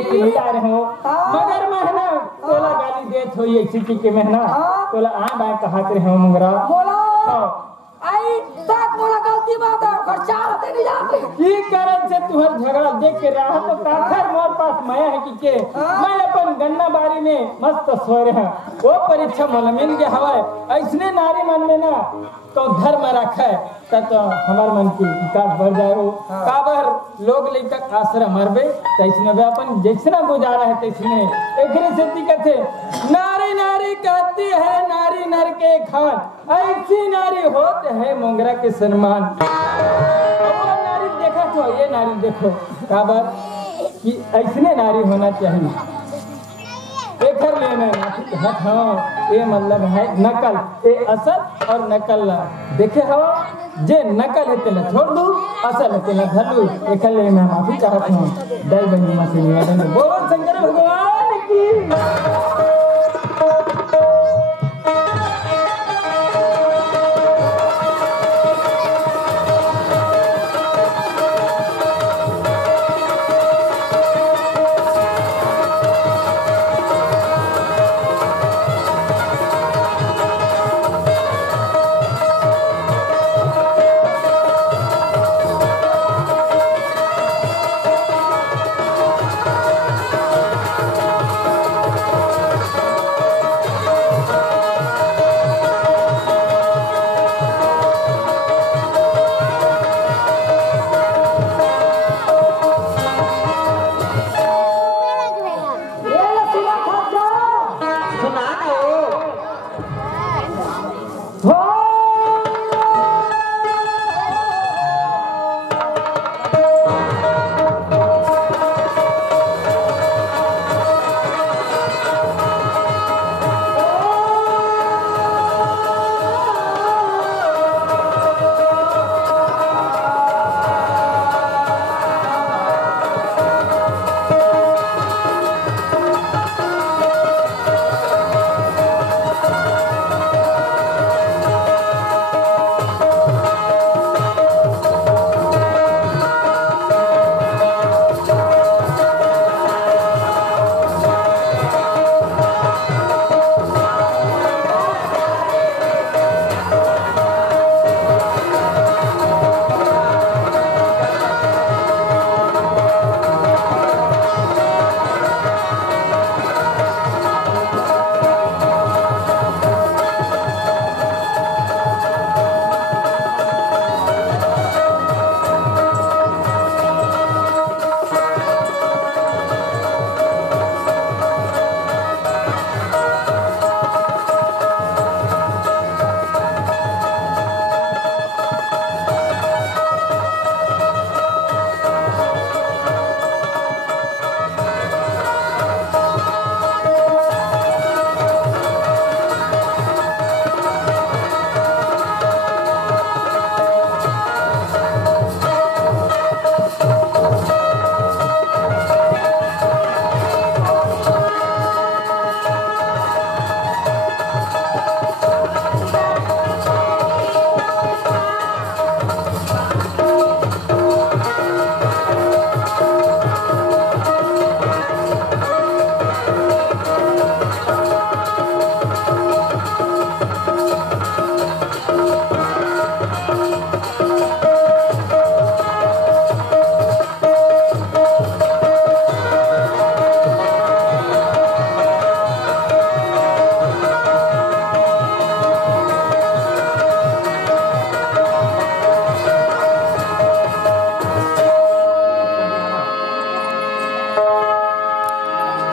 रहे हो मगर महना तोला गाली देत होई ऐसी के महना तोला आ बा कहा करे हो मुंगरा बोला आई साथ मोला गलती बात है खर्चा होते नहीं जाते की करन से तुहर झगड़ा देख के रहा तो काखर मोर पास माया है कि के मैं अपन गन्ना बारी में मस्त सो रहा वो परीक्षा मोला मिल गया हवा ऐसने नारी मन में ना तो धर्म रखा है तो हमार मन की विकास बढ़ जाए हो काबर लोग लेकर आश्रम मरबे तैसने वे अपन जैसना गुजारा है तैसने एकरे से दिक्कत है नारी नारी कहती है नारी नर के खान ऐसी नारी होते है मोंगरा के सम्मान और नारी देखा तो ये नारी देखो काबर कि ऐसने नारी होना चाहिए एकर लेना हाँ ये मतलब है नकल ये असल और नकल देखे हवा जे नकल है तेला छोड़ दू असल है तेला धर लू एकर लेना माफी चाहता हूँ दई बनी मसीह बोलो।